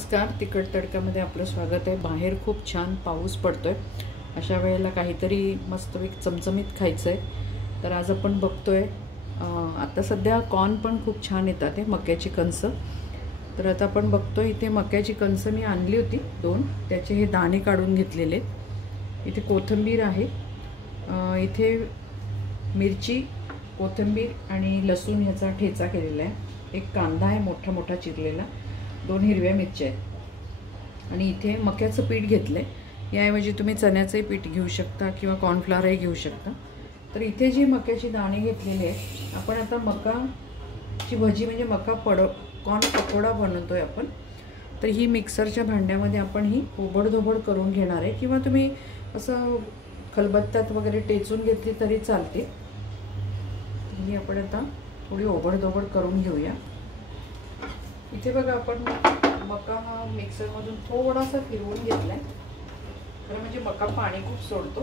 नमस्कार, तिखट तडक्यामध्ये आपलं स्वागत आहे। बाहेर खूप छान पाऊस पडतोय। अशा वेळेला काहीतरी मस्तपैकी चमचमीत खायचं आहे। तर आज आपण बघतोय आता सध्या कॉर्न पण खूप छान येतात आहे, मक्याची कणस। तर आता आपण बघतोय इथे मक्याची कणस मी आणली होती 2, त्याचे हे दाणे काढून घेतलेले। इथे कोथिंबीर आहे, इथे मिरची, कोथिंबीर आणि लसूण ह्याचा ठेचा केलेला आहे। एक कांदा आहे मोठा मोठा चिरलेला, 2 हिरव्या मिरच्या आहेत आणि इथे मक्याचं पीठ घेतलंय। याऐवजी तुम्ही चण्याचंही पीठ घेऊ शकता किंवा कॉर्नफ्लॉवरही घेऊ शकता। तर इथे जी मक्याची दाणे घेतलेले आहेत, आपण आता मकाची भजी म्हणजे कॉर्न पकोडा बनवतोय आपण। तर ही मिक्सरच्या भांड्यामध्ये आपण ही ओबडधोबड करून घेणार आहे, किंवा तुम्ही असं खलबत्त्यात वगैरे टेचून घेतली तरी चालते। ही आपण आता थोडी ओबडधोबड करून घेऊया। इथे बघा आपण मका हा मिक्सरमधून थोडासा फिरवून घेतलाय, खरं म्हणजे मका पाणी खूप सोडतो,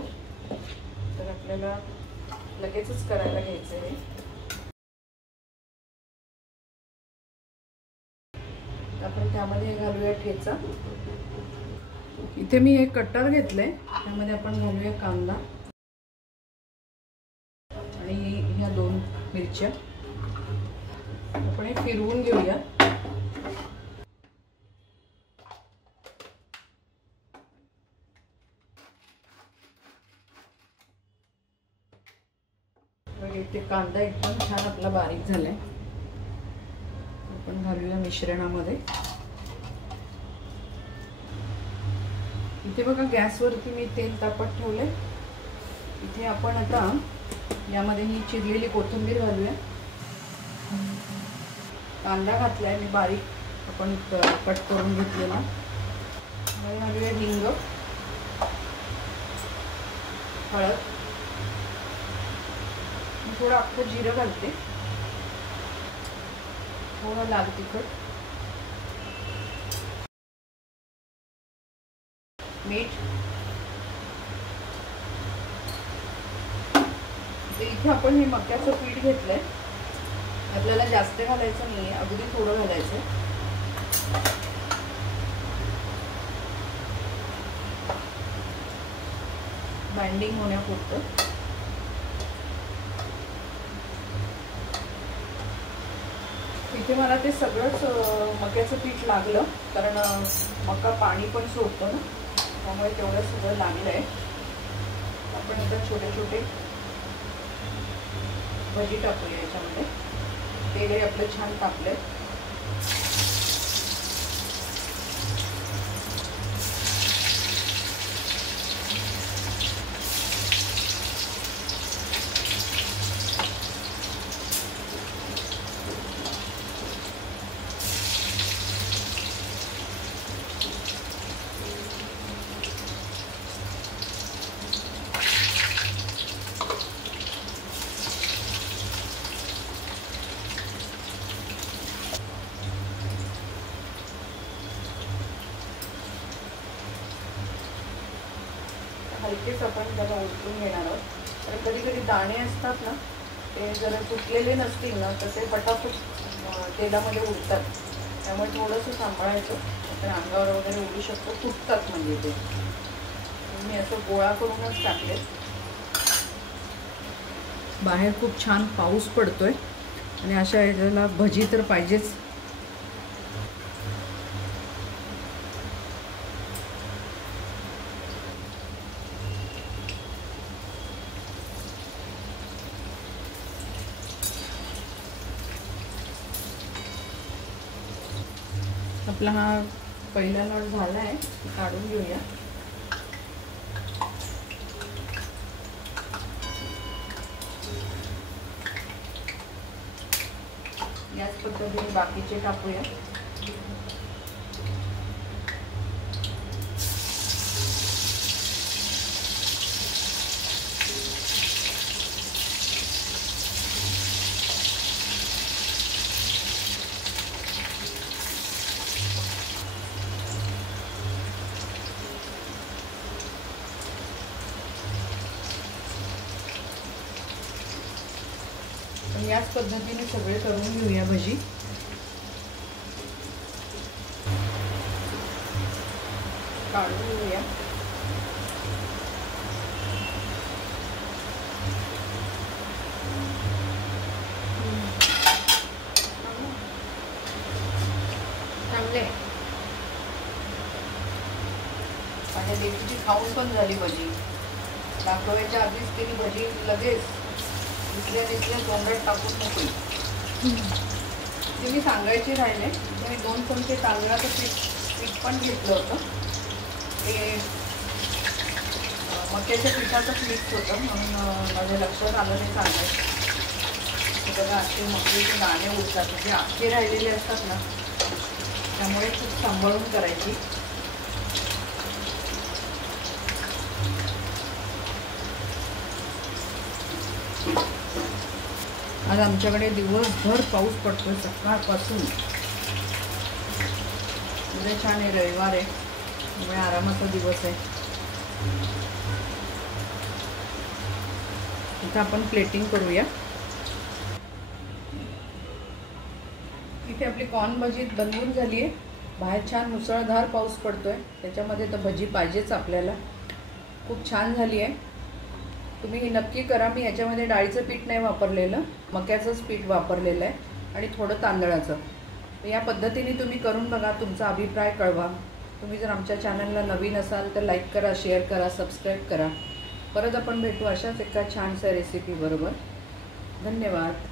तर आपल्याला लगेचच करायला घ्यायचं आहे। आपण त्यामध्ये घालूया ठेचा। इथे मी एक कटर घेतलंय, त्यामध्ये आपण घालूया कांदा आणि ह्या 2 मिरच्या। आपण हे फिरवून घेऊया। इथे कांदा एकदम छान आपला बारीक झालाय। आपण घालूया मिश्रणामध्ये। इथे बघा गॅसवरती मी तेल तापत ठेवलंय। इथे आपण आता यामध्ये ही चिरलेली कोथिंबीर घालूया। कांदा घातलाय मी बारीक, आपण कट करून घेतलेला। घालूया हिंग, हळद, थोडं अख्खं जिरं घालते, थोडं लाल तिखट, मीठ। इथे आपण हे मक्याचं पीठ घेतलंय, आपल्याला जास्त घालायचं नाहीये, अगदी थोडं घालायचं। बाइंडिंग होण्यापुरतं। इथे मला ते सगळंच मक्याचं पीठ लागलं, कारण मका पाणी पण सोडतो ना, त्यामुळे तेवढं सगळं लागलंय। आपण आता छोटे छोटे भजी टाकूया याच्यामध्ये। तेलही आपलं छान तापलंय। हलकेच आपण जरा उलटून घेणार आहोत, तर कधी कधी दाणे असतात ना, ते जरा तुटलेले नसतील ना, तर ते पटापट तेलामध्ये उडतात। त्यामुळे थोडंसं सांभाळायचं, आपण अंगावर वगैरे उडू शकतो, तुटतात म्हणजे ते। मी असं गोळा करूनच टाकले। बाहेर खूप छान पाऊस पडतोय आणि अशा वेळेला भजी तर पाहिजेच। आपला हा पहिला लॉट झाला आहे, काढून घेऊया। याच पद्धतीने बाकीचे टाकूया। याच पद्धतीने सगळे करून घेऊया भजी। काढून घेऊया. चांगले माझ्या लेकीची खाऊन पण झाली भजी. दाखवायच्या आधीच तिने भजी लगेच दिसल्या तोंडात टाकून मोकळी. ते मी सांगायची राहिले, मी 2 चमचे तांदळाचं पीठ पण घेतलं होतं. ते मक्याच्या पिठाचंच मिक्स होतं म्हणून माझ्या लक्षात आलं नाही सांगायचं. ते बघा असे मक्याचे दाणे उडतात, म्हणजे आखे राहिलेले असतात ना, त्यामुळे खूप सांभाळून करायची. आज आमच्याकडे दिवसभर पाऊस पडतोय सकाळपासून. उद्या छान आहे, रविवार आहे, त्यामुळे आरामाचा दिवस आहे. इथं आपण प्लेटिंग करूया. इथे आपली कॉर्न भजी बनवून झाली आहे. बाहेर छान मुसळधार पाऊस पडतोय, त्याच्यामध्ये तर भजी पाहिजेच आपल्याला. खूप छान झाली आहे. तुम्ही ही नक्की करा. मी याच्यामध्ये डाळीचं पीठ नाही वापरलेलं, मक्याचंच पीठ वापरलेलं आहे आणि थोडं तांदळाचं. तर या पद्धतीने तुम्ही करून बघा, तुमचा अभिप्राय कळवा. तुम्ही जर आमच्या चॅनलला नवीन असाल तर लाईक करा, शेअर करा, सबस्क्राईब करा. परत आपण भेटू अशाच एका छानशा रेसिपी बरोबर. धन्यवाद.